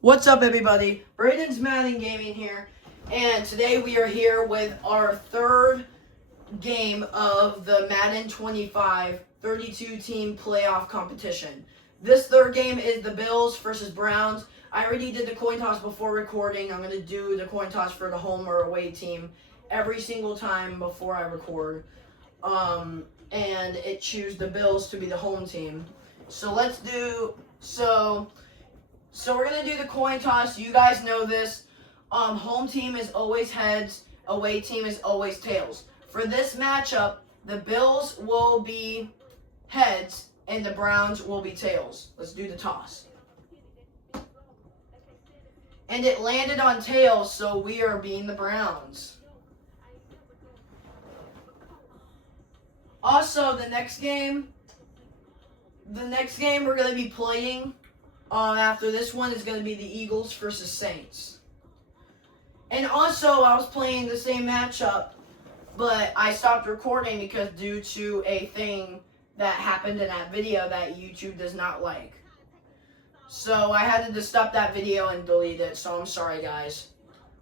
What's up, everybody? Braden's Madden Gaming here, and today we are here with our third game of the Madden 25 32-team playoff competition. This third game is the Bills versus Browns. I already did the coin toss before recording. I'm going to do the coin toss for the home or away team every single time before I record. And it choose the Bills to be the home team. So let's do... So we're gonna do the coin toss. You guys know this. Home team is always heads. Away team is always tails. For this matchup, the Bills will be heads and the Browns will be tails. Let's do the toss. And it landed on tails, so we are being the Browns. Also, the next game we're gonna be playing. After this one is going to be the Eagles versus Saints. And also, I was playing the same matchup, but I stopped recording because due to a thing that happened in that video that YouTube does not like. So I had to just stop that video and delete it, so I'm sorry, guys.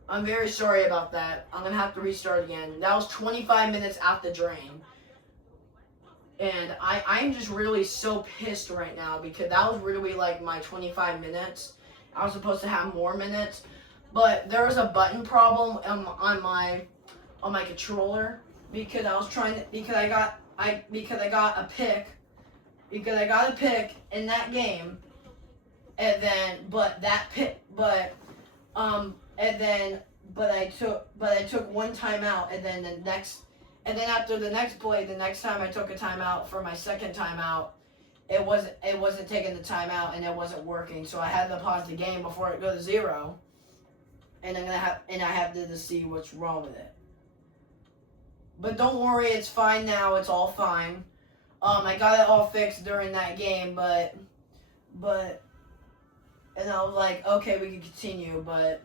I'm very sorry about that. I'm going to have to restart again. That was 25 minutes out the drain. And I'm just really so pissed right now because that was really like my 25 minutes. I was supposed to have more minutes, but there was a button problem on my controller because I was trying to because I got a pick in that game, and then I took one timeout, and then after the next play, the next time I took a timeout for my second timeout, it wasn't taking the timeout and it wasn't working. So I had to pause the game before it goes to 0, and I have to see what's wrong with it. But don't worry, it's fine now. It's all fine. I got it all fixed during that game, but and I was like, okay, we can continue, but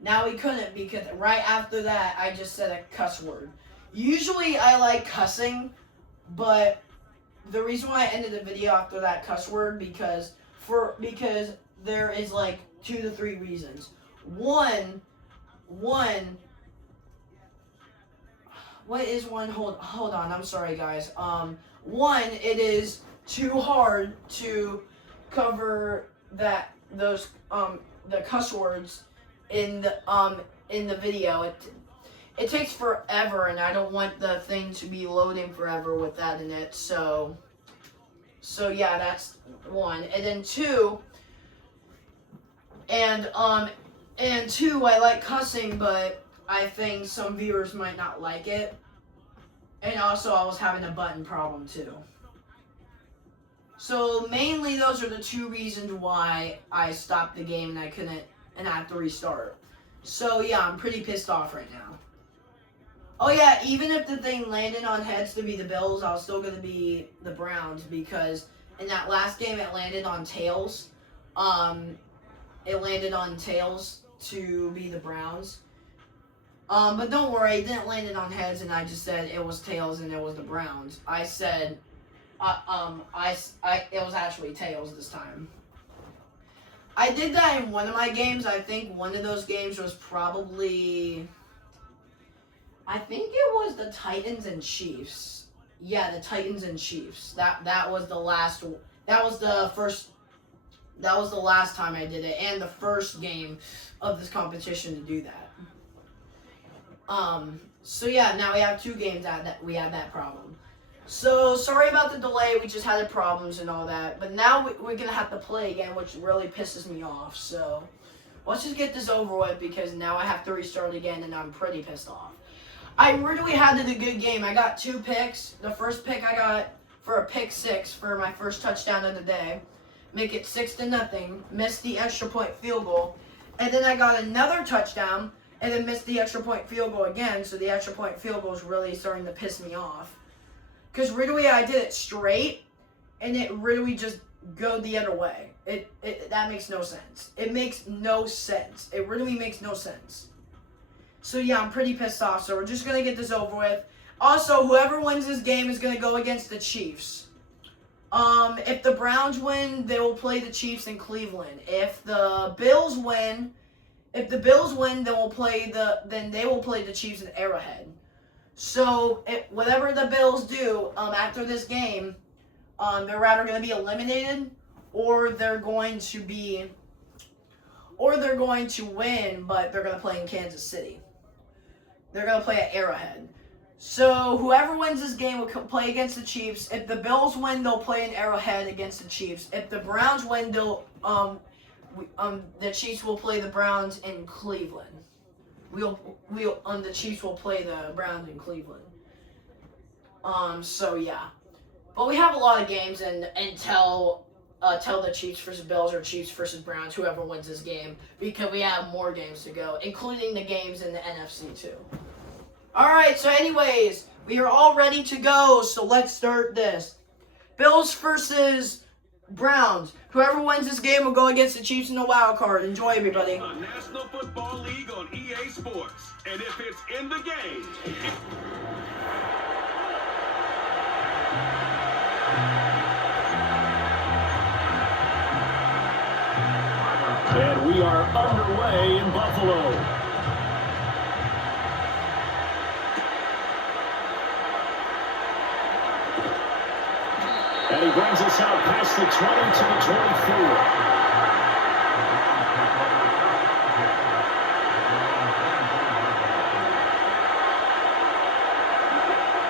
now we couldn't because right after that I just said a cuss word. Usually I like cussing, but the reason why I ended the video after that cuss word because there is like 2 to 3 reasons. One, what is one? Hold on. I'm sorry, guys. One, it is too hard to cover the cuss words in the video. It takes forever, and I don't want the thing to be loading forever with that in it. So yeah, that's one. And then two, and two, I like cussing, but I think some viewers might not like it. And also, I was having a button problem too. So mainly, those are the 2 reasons why I stopped the game and I couldn't, and I have to restart. So yeah, I'm pretty pissed off right now. Oh yeah, even if the thing landed on heads to be the Bills, I was still going to be the Browns because in that last game it landed on tails. It landed on tails to be the Browns. But don't worry, it didn't land it on heads, and I just said it was tails and it was the Browns. I said, it was actually tails this time. I did that in one of my games. I think one of those games was probably... I think it was the Titans and Chiefs. Yeah, the Titans and Chiefs. That was the last. That was the first. That was the last time I did it, and the first game of this competition to do that. So yeah, now we have 2 games that we have that problem. So sorry about the delay. We just had the problems and all that. But now we're gonna have to play again, which really pisses me off. So let's just get this over with because now I have to restart again, and I'm pretty pissed off. I really had a good game. I got 2 picks. The first pick I got for a pick 6 for my first touchdown of the day. Make it 6-0. Missed the extra point field goal. And then I got another touchdown and then missed the extra point field goal again. So the extra point field goal is really starting to piss me off. Because really I did it straight and it really just go the other way. That makes no sense. It makes no sense. It really makes no sense. So yeah, I'm pretty pissed off. So we're just going to get this over with. Also, whoever wins this game is going to go against the Chiefs. If the Browns win, they will play the Chiefs in Cleveland. If the Bills win, then they will play the Chiefs in Arrowhead. So whatever the Bills do after this game, they're either going to be eliminated or they're going to win, but they're going to play in Kansas City. They're going to play at Arrowhead. So whoever wins this game will play against the Chiefs. If the Bills win, they'll play in Arrowhead against the Chiefs. If the Browns win, the Chiefs will play the Browns in Cleveland. The Chiefs will play the Browns in Cleveland. So yeah, but we have a lot of games and tell the Chiefs versus Bills or Chiefs versus Browns, whoever wins this game, because we have more games to go, including the games in the NFC too. Alright, so anyways, we are all ready to go, so let's start this. Bills versus Browns. Whoever wins this game will go against the Chiefs in the wild card. Enjoy, everybody. A National Football League on EA Sports. And if it's in the game... And we are underway in Buffalo. And he brings us out past the 20 to the 24.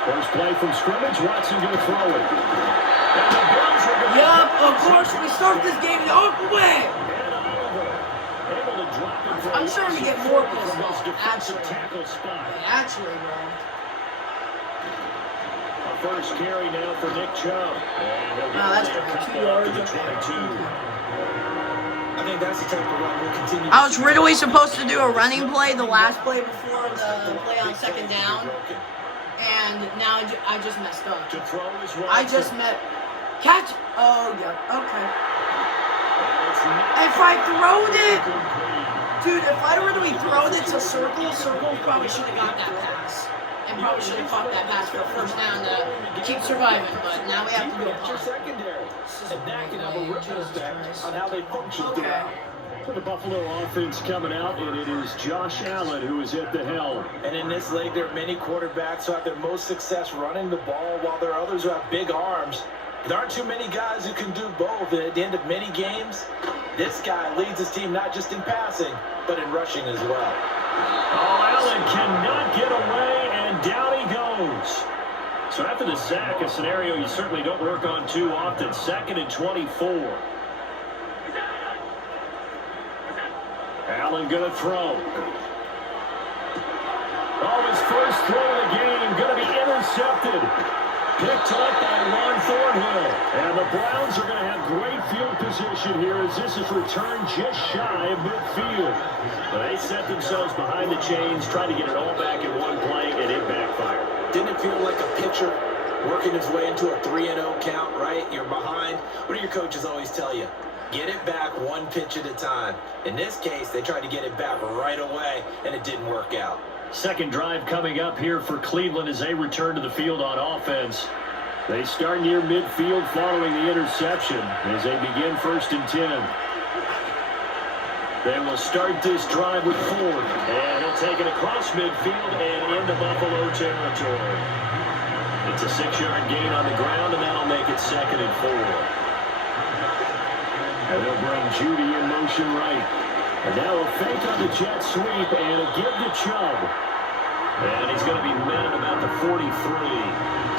First play from scrimmage, Watson going to throw it. And the Bills are going to... Yup, of course, we start this game the open way. I'm starting to get more pissed off, actually, bro. First carry now for Nick Chubb. That's great. 2 yards. I think that's the type of run we'll continue. I was really supposed to do a running play, the last play before the play on second down, and now I just messed up. I just catch. Oh yeah, okay. If I throwed it, dude, if I really thrown it to Circle probably should have got that pass. And probably should have caught that pass for a first down to keep surviving, but now we have to do a punt. And that can have a ripple effect on how they function. Okay. For the Buffalo offense coming out, and it is Josh Allen who is at the helm. And in this league, there are many quarterbacks who have their most success running the ball, while there are others who have big arms. There aren't too many guys who can do both, and at the end of many games, this guy leads his team not just in passing, but in rushing as well. Oh, Allen cannot get away, and down he goes. So after the sack, a scenario you certainly don't work on too often. 2nd and 24. Allen going to throw. Oh, his first throw of the game going to be intercepted. Picked up by Ron Thornhill. And the Browns are going to have great field position here as this is returned just shy of midfield. They set themselves behind the chains, trying to get it all back in one play, and it backfired. Didn't it feel like a pitcher working his way into a 3-0 count, right? You're behind. What do your coaches always tell you? Get it back one pitch at a time. In this case, they tried to get it back right away, and it didn't work out. Second drive coming up here for Cleveland as they return to the field on offense. They start near midfield following the interception as they begin 1st and 10. They will start this drive with Ford, and he'll take it across midfield and into Buffalo territory. It's a 6-yard gain on the ground, and that'll make it 2nd and 4. And they'll bring Judy in motion right. And now a fake on the jet sweep and a give to Chubb. And he's going to be met at about the 43.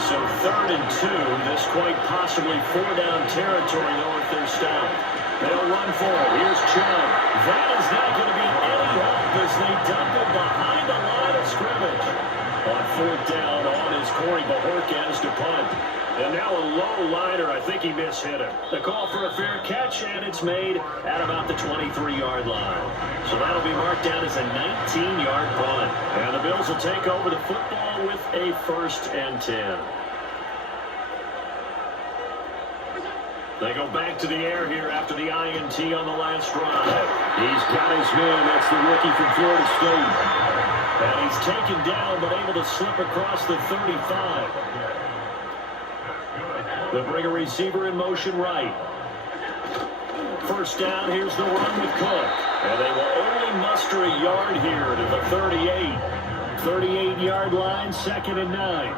So 3rd and 2. This quite possibly 4-down territory though if they're stopped. They'll run for it. Here's Chubb. That is not going to be any help as they dump it behind the line of scrimmage. On 4th down on is Corey Bajorquez to punt. And now a low liner. I think he mishit him. The call for a fair catch, and it's made at about the 23-yard line. So that'll be marked down as a 19-yard punt. And the Bills will take over the football with a 1st and 10. They go back to the air here after the INT on the last drive. He's got his man. That's the rookie from Florida State. And he's taken down but able to slip across the 35. They'll bring a receiver in motion right. First down, here's the run with Cook. And they will only muster a yard here to the 38. 38-yard line, 2nd and 9.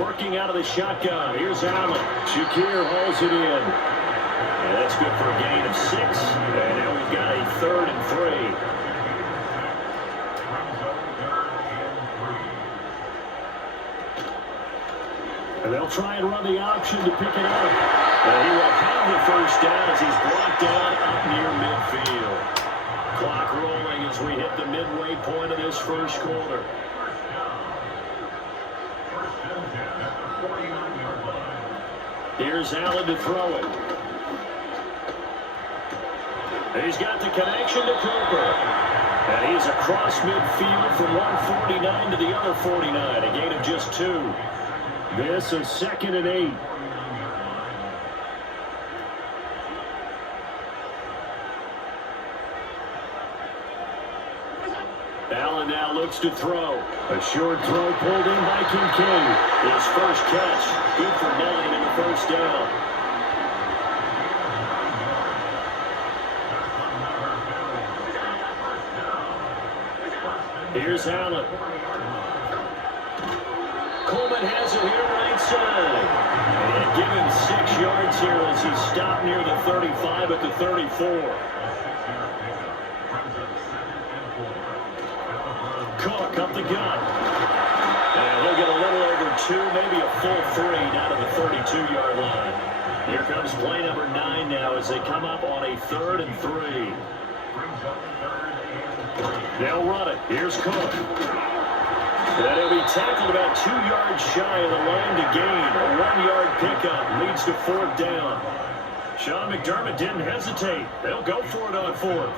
Working out of the shotgun. Here's Allen. Shakir hauls it in. And that's good for a gain of 6. And now we've got a 3rd and 3. And they'll try and run the option to pick it up. And he will have the first down as he's brought down up near midfield. Clock rolling as we hit the midway point of this first quarter. Here's Allen to throw it. He's got the connection to Cooper. And he's across midfield from 149 to the other 49. A gain of just 2. This is 2nd and 8. Allen now looks to throw. A short throw pulled in by Kincaid. His first catch, good for 9 and a first down. Here's Allen. Coleman has it here right side. And give him 6 yards here as he stopped near the 35 at the 34. Cook up the gut. And he'll get a little over 2, maybe a full 3 down to the 32-yard line. Here comes play number 9 now as they come up on a 3rd and 3. They'll run it. Here's Cook. And he'll be tackled about 2 yards shy of the line to gain. A 1-yard pickup leads to 4th down. Sean McDermott didn't hesitate. They'll go for it on 4th.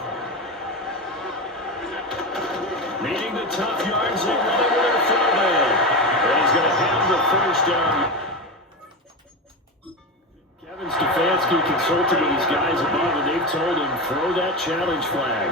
Needing the tough yards, they run it with their fullback. And he's going to have the first down. Kevin Stefanski consulted with his guys above, and they've told him, throw that challenge flag.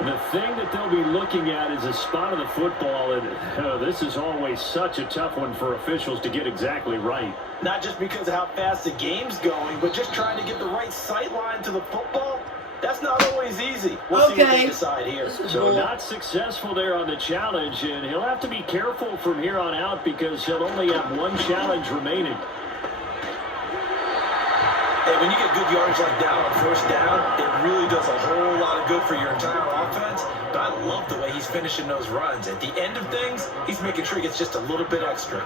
The thing that they'll be looking at is a spot of the football, and this is always such a tough one for officials to get exactly right. Not just because of how fast the game's going, but just trying to get the right sight line to the football. That's not always easy. We'll see what they decide here. So not successful there on the challenge, and he'll have to be careful from here on out because he'll only have 1 challenge remaining. Hey, when you get good yards like that on 1st down, it really does a whole lot of good for your entire offense. But I love the way he's finishing those runs. At the end of things, he's making sure he gets just a little bit extra.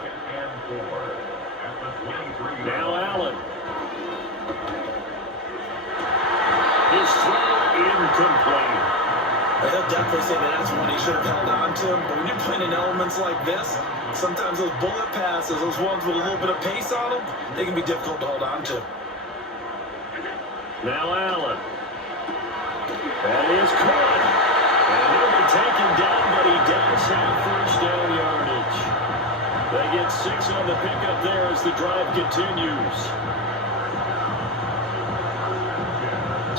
Now Allen. His throw incomplete. He'll definitely say that that's one he should have held on to. But when you're playing in elements like this, sometimes those bullet passes, those ones with a little bit of pace on them, they can be difficult to hold on to. Now Allen. That is caught. And he'll be taken down, but he does have first down yardage. They get 6 on the pickup there as the drive continues.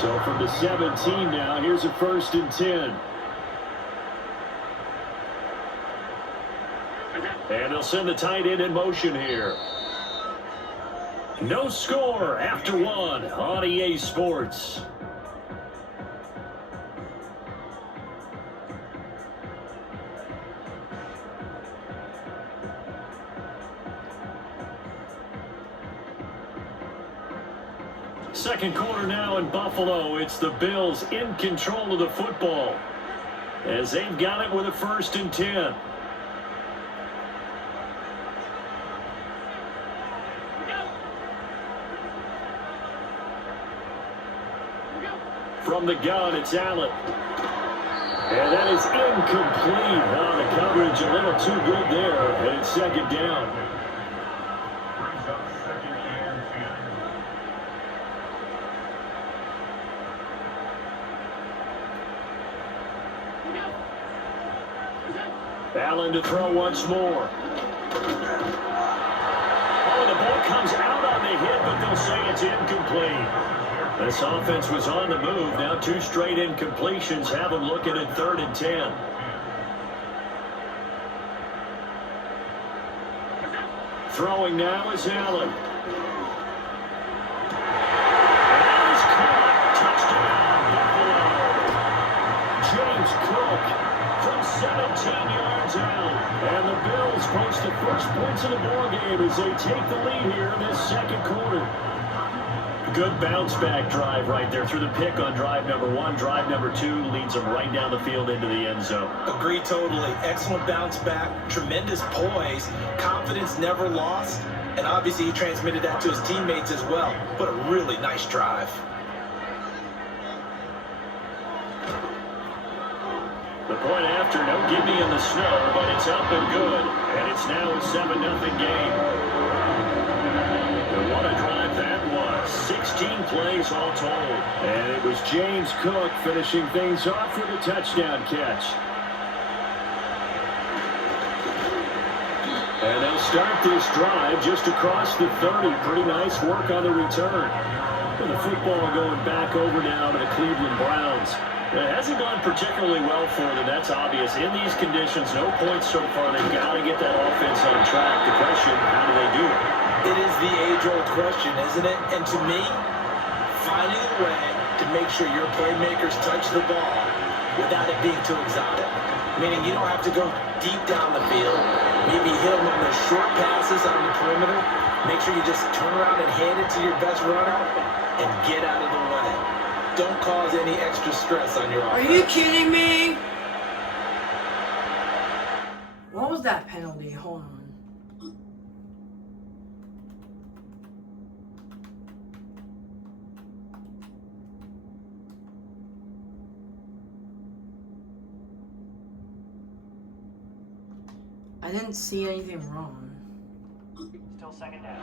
So from the 17 now, here's a 1st and 10. And they'll send the tight end in motion here. No score after 1 on EA Sports. Second quarter now in Buffalo. It's the Bills in control of the football as they've got it with a 1st and 10. From the gun, it's Allen. And that is incomplete. Oh, the coverage a little too good there. And it's 2nd down. Allen to throw once more. Oh, the ball comes out on the hit, but they'll say it's incomplete. This offense was on the move. Now 2 straight incompletions have them looking at 3rd and 10. Throwing now is Allen. And that is caught. Touchdown, Buffalo. James Cook from 17 yards out. And the Bills post the first points of the ballgame as they take the lead here in this second quarter. Good bounce-back drive right there through the pick on drive number 1. Drive number 2 leads them right down the field into the end zone. Agree totally. Excellent bounce-back, tremendous poise, confidence never lost, and obviously he transmitted that to his teammates as well. What a really nice drive. The point after, no gimme in the snow, but it's up and good. And it's now a 7-0 game. And what a drive that was. 16 plays all told. And it was James Cook finishing things off with a touchdown catch. And they'll start this drive just across the 30. Pretty nice work on the return. With the football going back over now to the Cleveland Browns. It hasn't gone particularly well for them, that's obvious. In these conditions, no points so far. They've got to get that offense on track. The question, how do they do it? It is the age-old question, isn't it? And to me, finding a way to make sure your playmakers touch the ball without it being too exotic. Meaning you don't have to go deep down the field. Maybe hit them on the short passes on the perimeter. Make sure you just turn around and hand it to your best runner and get out of the way. Don't cause any extra stress on your offense. Are you kidding me? What was that penalty? Hold on. I didn't see anything wrong. Still second down.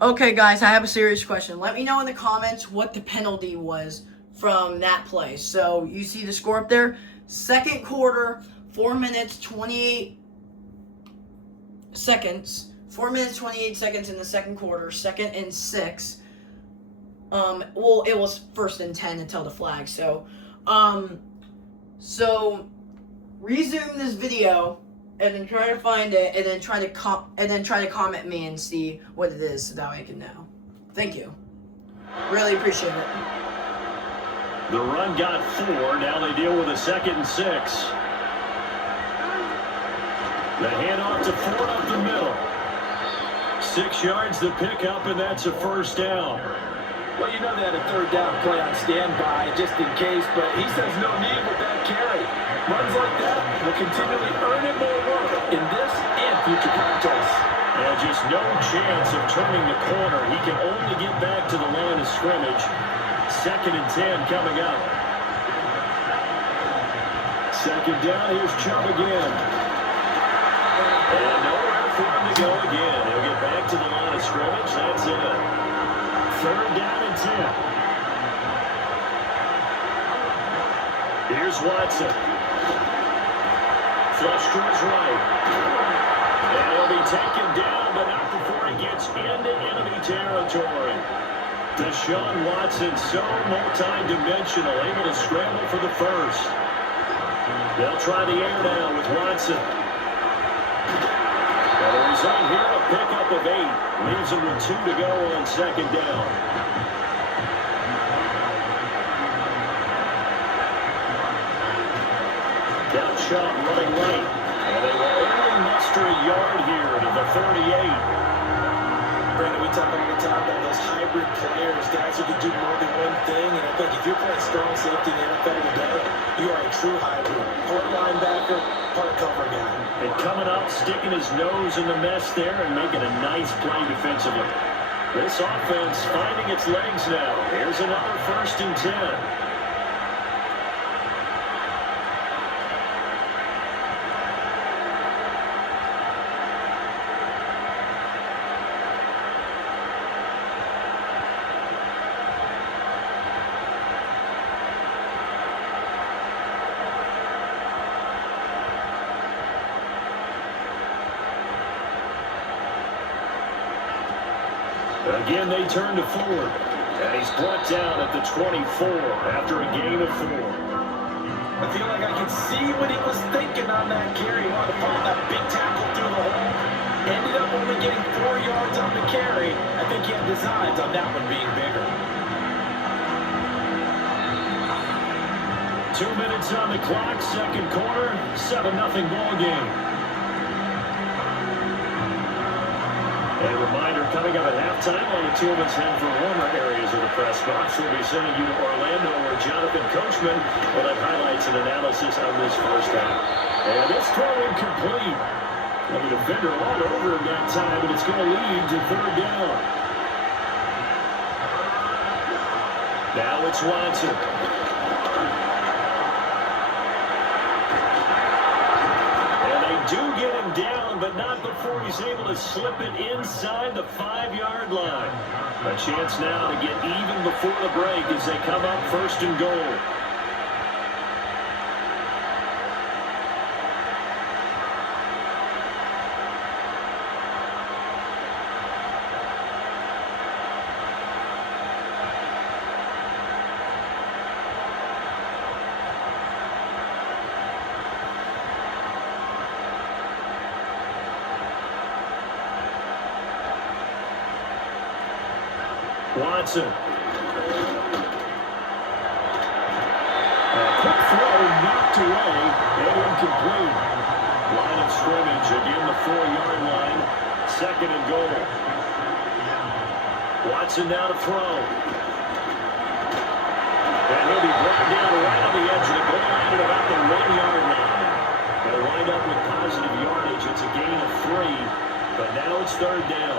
Okay, guys, I have a serious question. Let me know in the comments what the penalty was from that play. So, you see the score up there? Second quarter, 4 minutes, 28 seconds. 4 minutes, 28 seconds in the second quarter. 2nd and 6. Well, it was 1st and 10 until the flag. So, resume this video and then try to find it and then try to comment me and see what it is so that way I can know. Thank you. Really appreciate it. The run got 4. Now they deal with a 2nd and 6. The handoff to Ford up the middle. 6 yards to pick up, and that's a first down. Well, you know they had a 3rd down play on standby just in case, but he says no need with that carry. Runs like that will continually earn him more work in this and future contests. And just no chance of turning the corner. He can only get back to the line of scrimmage. 2nd and 10 coming up. 2nd down, here's Chubb again. And nowhere for him to go again. He'll get back to the line of scrimmage. That's it. 3rd down and 10. Here's Watson. Flush to his right. And he'll be taken down, but not before he gets into enemy territory. Deshaun Watson, so multi-dimensional, able to scramble for the first. They'll try the air now with Watson. And the result here, a pickup of 8. Leaves him with 2 to go on 2nd down. Now Chubb running right. And they will only muster a yard here to the 38. Brandon, we talk all the time about those hybrid players, guys who can do more than one thing. And I think if you're playing strong safety in the NFL today, you are a true hybrid. Part linebacker, part cover guy. And coming up, sticking his nose in the mess there and making a nice play defensively. This offense finding its legs now. Here's another 1st and 10. Again, they turn to Ford. And he's brought down at the 24 after a gain of 4. I feel like I can see what he was thinking on that carry. He wanted to follow that big tackle through the hole. Ended up only getting 4 yards on the carry. I think he had designs on that one being bigger. 2 minutes on the clock, second quarter, 7-0 ball game. A reminder coming up at halftime on the two of us head for warmer areas of the press box. We'll be sending you to Orlando where Jonathan Coachman will have highlights and analysis on this first half. And this throw incomplete. And the defender all over him that time, and it's going to lead to third down. Now it's Watson. Do get him down, but not before he's able to slip it inside the 5-yard line. A chance now to get even before the break as they come up first and goal. Watson. A quick throw knocked away and incomplete. Line of scrimmage again, the 4-yard line. Second and goal. Watson now to throw. And he'll be brought down right on the edge of the goal line at about the 1-yard line. Going to wind up with positive yardage. It's a gain of 3, but now it's third down.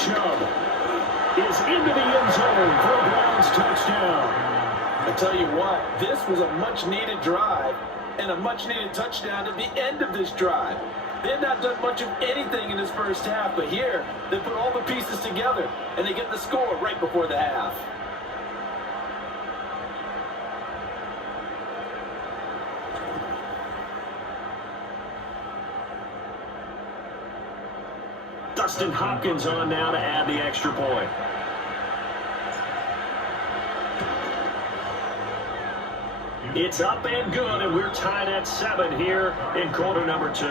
Chubb is into the end zone for a Browns touchdown. I tell you what, this was a much-needed drive and a much-needed touchdown at the end of this drive. They had not done much of anything in this first half, but here they put all the pieces together and they get the score right before the half. Dustin Hopkins on now to add the extra point. It's up and good, and we're tied at 7 here in quarter number 2.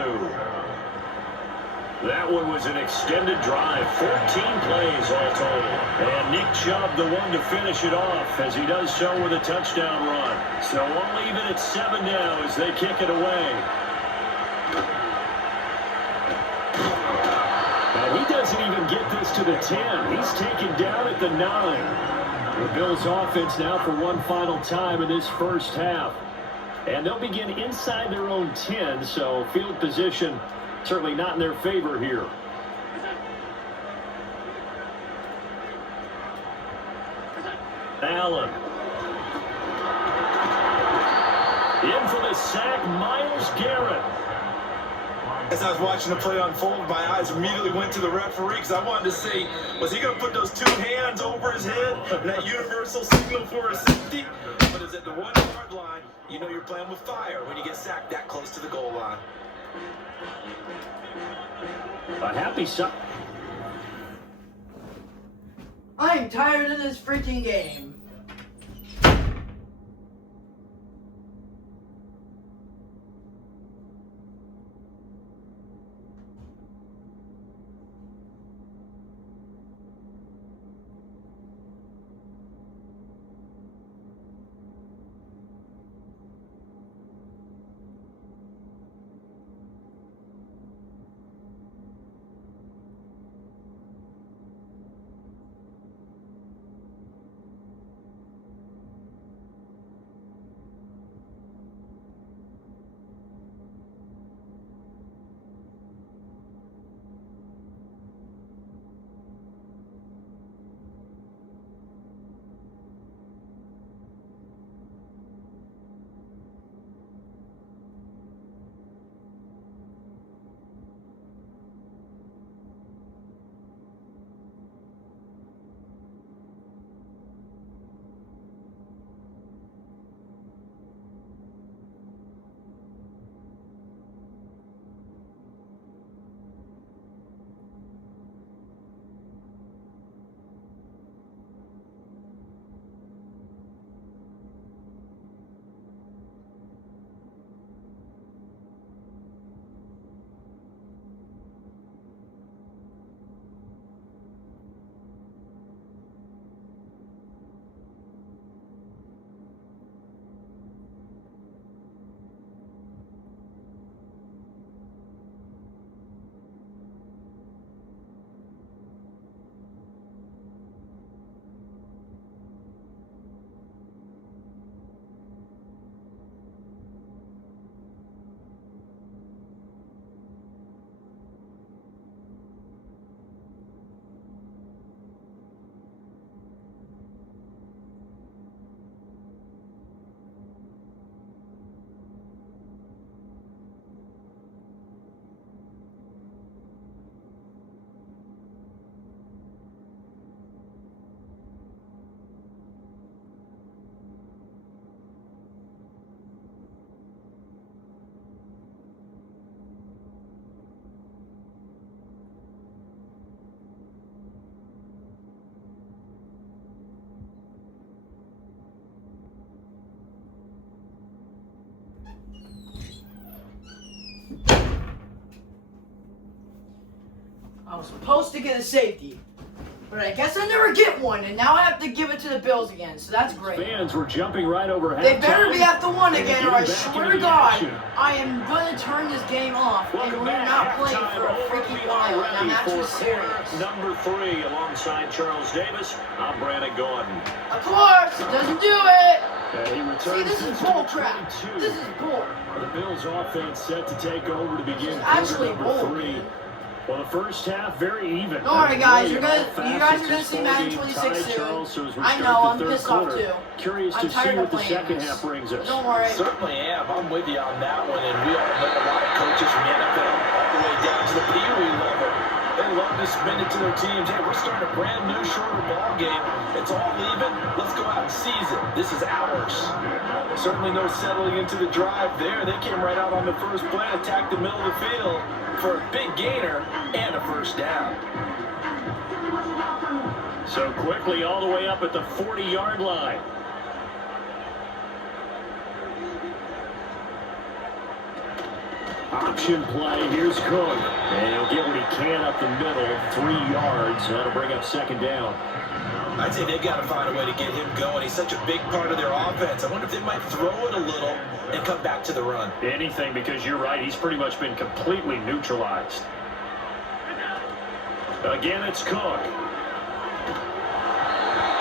That one was an extended drive, 14 plays all total. And Nick Chubb, the one to finish it off, as he does so with a touchdown run. So all even at 7 now as they kick it away. He doesn't even get this to the 10. He's taken down at the 9. The Bills offense now for one final time in this first half. And they'll begin inside their own 10, so field position certainly not in their favor here. Allen. In for the sack, Myles Garrett. As I was watching the play unfold, my eyes immediately went to the referee because I wanted to see, was he going to put those 2 hands over his head, that universal signal for a safety? But it's at the 1-yard line. You know you're playing with fire when you get sacked that close to the goal line. A happy son. I'm tired of this freaking game. I was supposed to get a safety, but I guess I never get one, and now I have to give it to the Bills again, so that's great. Fans were jumping right over halftime. They better be at the one again, or I Back swear into to the God, action. I am going to turn this game off, and Welcome we're back. not playing for a Halftime freaking over. while, and I'm Ready actually for serious. Number 3 alongside Charles Davis. I'm Brandon Gordon. Of course, it doesn't do it! He returns See, this is to bull the crap. 22. This is bull. The Bills offense set to take over to begin Actually quarter bull, number 3. man. Well, the first half very even. Don't worry, guys. Really You guys how are fast gonna this see ball Madden game 26 tied, soon. Charles, so as we I start know. the I'm third pissed off quarter, too. Curious I'm to see tired what of the playing second this. half brings us. Don't worry. Certainly am. I'm with you on that one, and we all know a lot of coaches from the NFL all the way down to the Pee Wee level. They love to spin it to their teams. Hey, we're starting a brand new, shorter ball game. It's all even. Let's go out and seize it. This is ours. Certainly no settling into the drive there. They came right out on the first play, attacked the middle of the field for a big gainer and a first down. So quickly all the way up at the 40-yard line. Option play, here's Cook. And he'll get what he can up the middle, 3 yards. That'll bring up second down. I'd say they've got to find a way to get him going. He's such a big part of their offense. I wonder if they might throw it a little and come back to the run. Anything, because you're right, he's pretty much been completely neutralized. Again, it's Cook.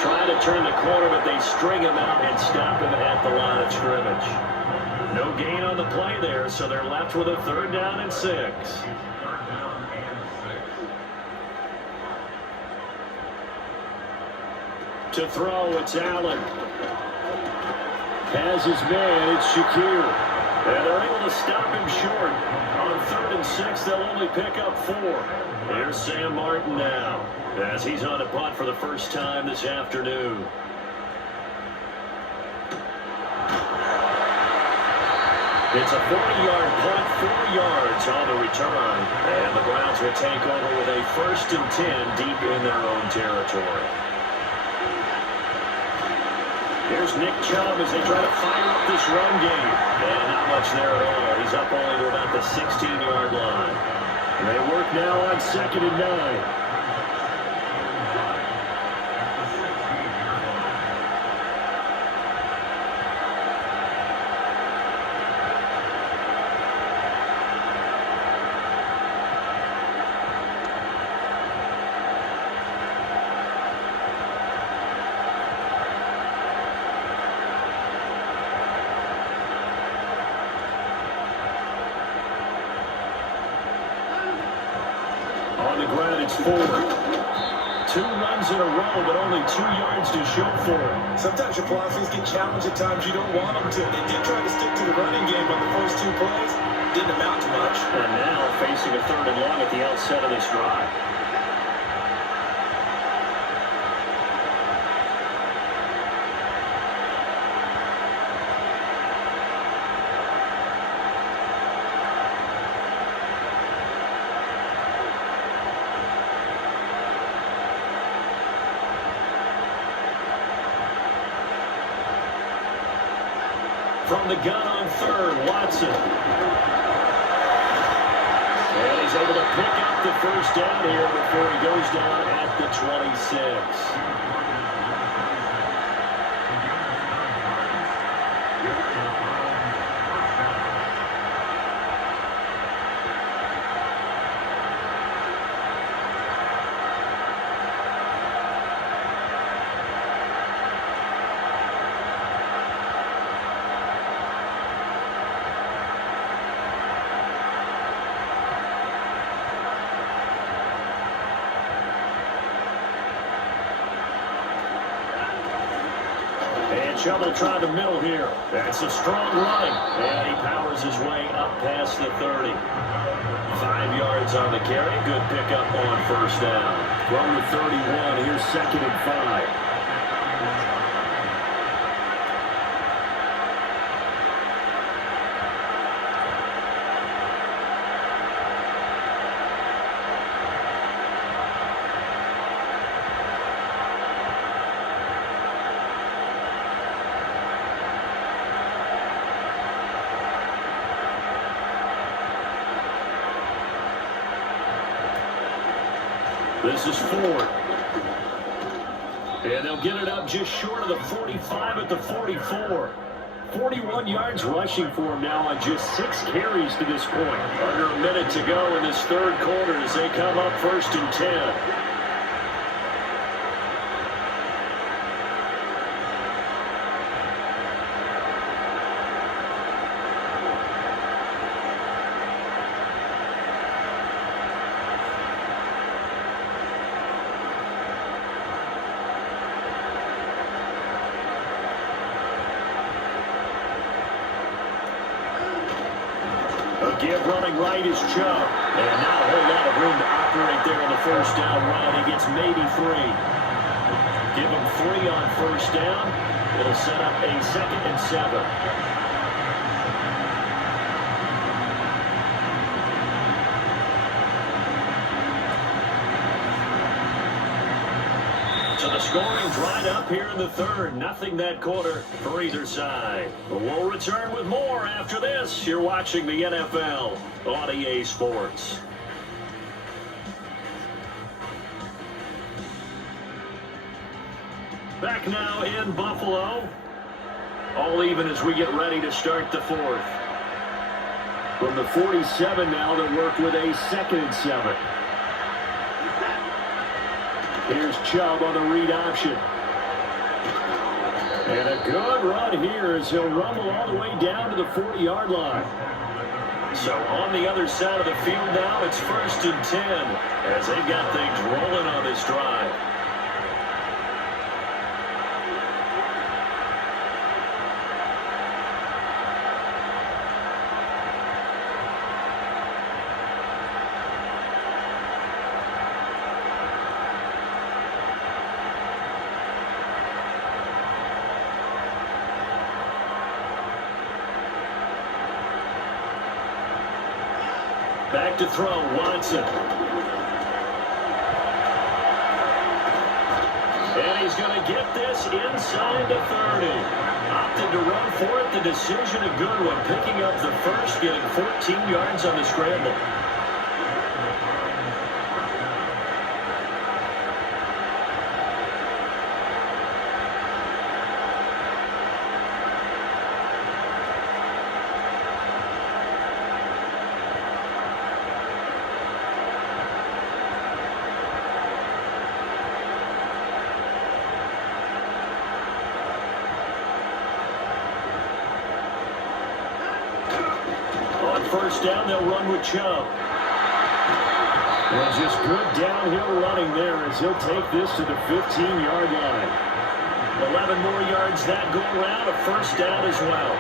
Trying to turn the corner, but they string him out and stop him at the line of scrimmage. No gain on the play there, so they're left with a 3rd down and 6. To throw, it's Allen. Has his man, it's Shakir. And they're able to stop him short. On 3rd and 6, they'll only pick up 4. Here's Sam Martin now, as he's on a punt for the first time this afternoon. It's a 40-yard punt, 4 yards on the return. And the Browns will take over with a 1st and 10 deep in their own territory. Here's Nick Chubb as they try to fire up this run game. And not much there at all. He's up only to about the 16-yard line. They work now on 2nd and 9. On the ground, it's 4. 2 runs in a row, but only 2 yards to show for it. Sometimes your philosophies get challenged at times you don't want them to. They did try to stick to the running game on the first 2 plays. Didn't amount to much. And now facing a 3rd and long at the outset of this drive. From the gun on 3rd, Watson. And he's able to pick up the first down here before he goes down at the 26. Chubb will try the middle here. That's a strong run. And he powers his way up past the 30. 5 yards on the carry. Good pickup on first down. From the 31, here's 2nd and 5. This is Ford. And they'll get it up just short of the 45 at the 44. 41 yards rushing for him now on just 6 carries to this point. Under a minute to go in this third quarter as they come up 1st and 10. Give running right is Chubb. And not a whole lot of room to operate there in the first down run. He gets maybe 3. Give him 3 on first down. It'll set up a 2nd and 7. So the scoring dried up here in the third. Nothing that quarter for either side. But we'll return with more after this. You're watching the NFL on EA Sports. Back now in Buffalo. All even as we get ready to start the fourth. From the 47 now, they work with a 2nd and 7. Here's Chubb on the read option. And a good run here as he'll rumble all the way down to the 40-yard line. So on the other side of the field now, it's 1st and 10 as they've got things rolling on this drive. Back to throw, Watson. And he's going to get this inside the 30. Opted to run for it. The decision a good one. Picking up the first, getting 14 yards on the scramble. First down, they'll run with Chubb. Well, just good downhill running there as he'll take this to the 15-yard line. 11 more yards that go around, a first down as well.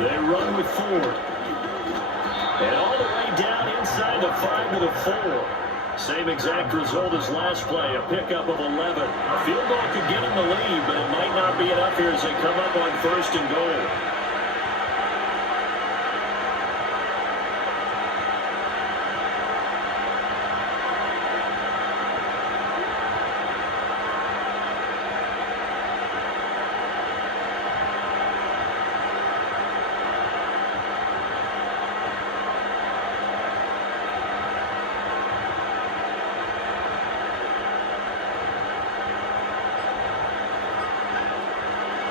They run with Ford. And all the way down inside the 5 to the 4. Same exact result as last play, a pickup of 11. A field goal could get him the lead, but it might not be enough here as they come up on 1st and goal.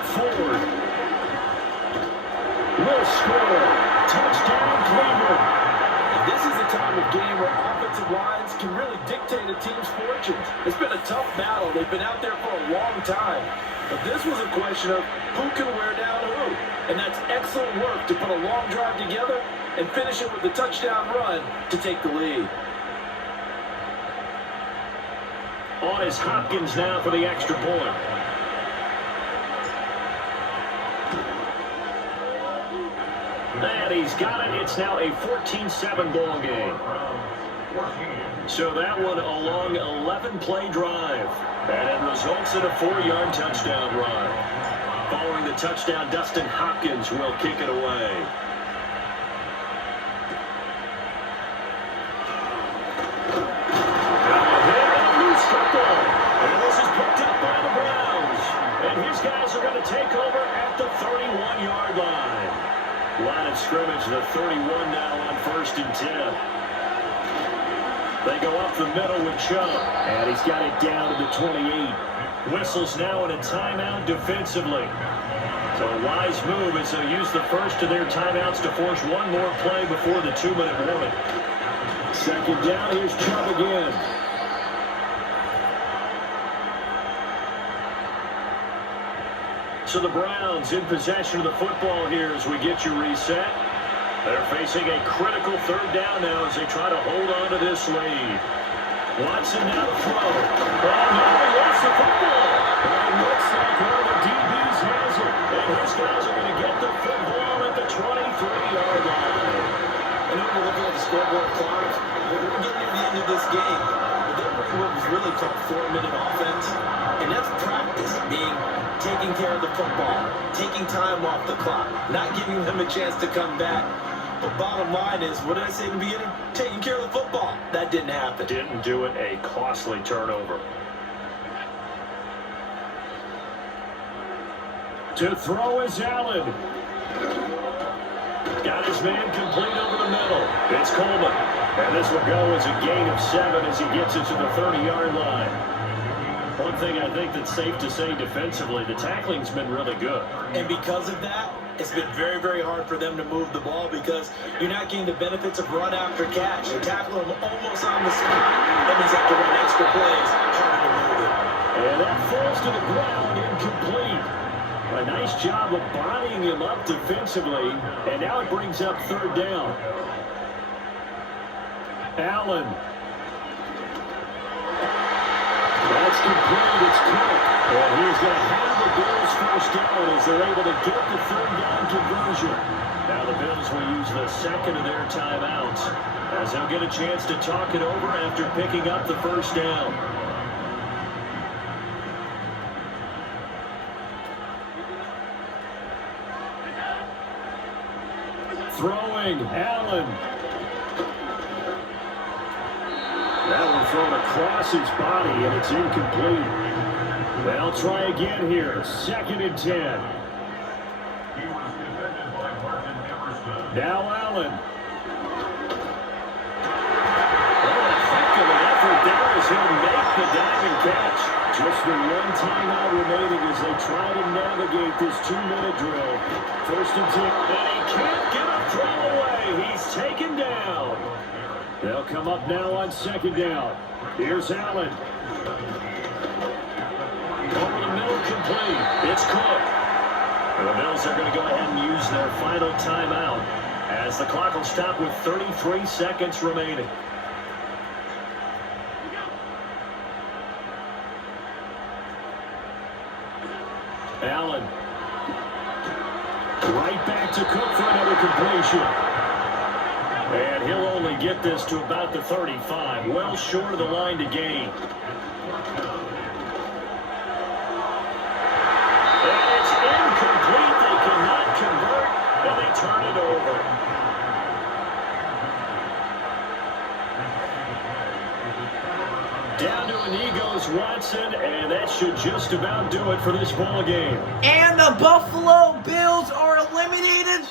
Ford will score. Touchdown, Cleveland. And this is the time of game where offensive lines can really dictate a team's fortunes. It's been a tough battle. They've been out there for a long time. But this was a question of who can wear down who. And that's excellent work to put a long drive together and finish it with a touchdown run to take the lead. On is Hopkins now for the extra point. And he's got it. It's now a 14-7 ball game. So that one a long 11-play drive. And it results in a 4-yard touchdown run. Following the touchdown, Dustin Hopkins will kick it away. And this is picked up by the Browns. And his guys are going to take over at the 31-yard line. Line of scrimmage, the 31 now on 1st and 10. They go up the middle with Chubb. And he's got it down to the 28. Whistles now in a timeout defensively. So a wise move as they'll use the first of their timeouts to force one more play before the 2-minute warning. 2nd down, here's Chubb again. So the Browns in possession of the football here as we get you reset. They're facing a critical 3rd down now as they try to hold on to this lead. Watson now to throw. Oh, no, he lost the football. And it looks like one of the DBs has it. And his guys are going to get the football at the 23-yard line. And when we're looking at the scoreboard clock, we're getting near the end of this game. But they're running what was really called 4-minute offense. And that's practice, being taking care of the football, taking time off the clock, not giving them a chance to come back. But bottom line is, what did I say in the beginning? Taking care of the football. That didn't happen. Didn't do it. A costly turnover. To throw is Allen. Got his man complete over the middle. It's Coleman. And this will go as a gain of 7 as he gets it to the 30-yard line. One thing I think that's safe to say defensively, the tackling's been really good. And because of that, it's been very, very hard for them to move the ball because you're not getting the benefits of run after catch. You're tackling them almost on the spot. That means they have to run extra plays, harder to move it. And that falls to the ground, incomplete. A nice job of bodying him up defensively, and now it brings up 3rd down. Allen. That's complete. It's Cook. And he's going to have the Bills 1st down as they're able to get the 3rd down conversion. Now the Bills will use the 2nd of their timeouts as they'll get a chance to talk it over after picking up the 1st down. Throwing, Allen. That one thrown across his body, and it's incomplete. They'll try again here. 2nd and 10. Now Allen. What a heck of an effort there as he'll make the diving catch. Just the one timeout remaining as they try to navigate this 2-minute drill. 1st and 10, and he can't get a throw away. He's taken down. They'll come up now on 2nd down. Here's Allen. Over the middle, complete. It's Cook. The Bills are going to go ahead and use their final timeout as the clock will stop with 33 seconds remaining. Allen. Right back to Cook for another completion. And he'll only get this to about the 35, well short of the line to gain. And it's incomplete. They cannot convert, and they turn it over. Down to an Eagles Watson, and that should just about do it for this ball game. And the Buffalo Bills are eliminated.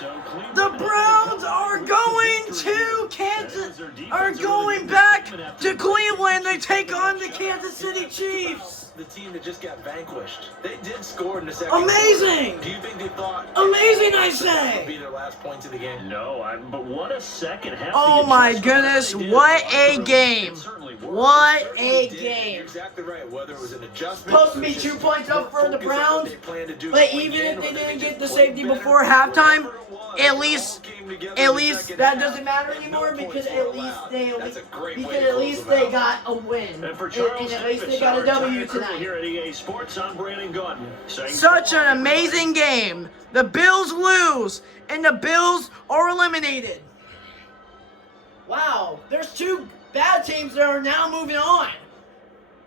The Browns are going to Kansas, are going back to Cleveland. They take on the Kansas City Chiefs. The team that just got vanquished. They did score in the 2nd Amazing! quarter. Do you think they thought... Amazing, I That say! would be their last points of the game? No, but what a second half. Oh my goodness, what a game. What a game. You're exactly right. Whether it was an adjustment... Supposed to be 2 points up for the Browns, but even if they didn't get the safety before halftime, at least that doesn't matter anymore because at least they got a win. And for And Charles at least they Davis, got a our W entire crew tonight. here at EA Sports, I'm Brandon Gutton. Such an amazing game. The Bills lose, and the Bills are eliminated. Wow, there's 2 bad teams that are now moving on.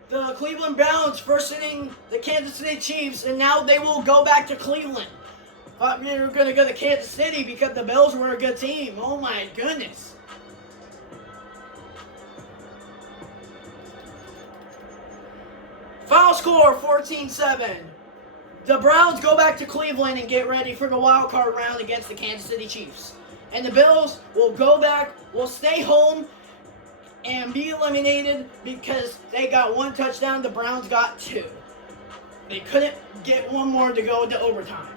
The Cleveland Browns first hitting the Kansas City Chiefs, and now they will go back to Cleveland. Thought we were going to go to Kansas City because the Bills were a good team. Oh my goodness. Final score, 14-7. The Browns go back to Cleveland and get ready for the wild card round against the Kansas City Chiefs. And the Bills will go back, will stay home, and be eliminated because they got 1 touchdown. The Browns got 2. They couldn't get one more to go to overtime.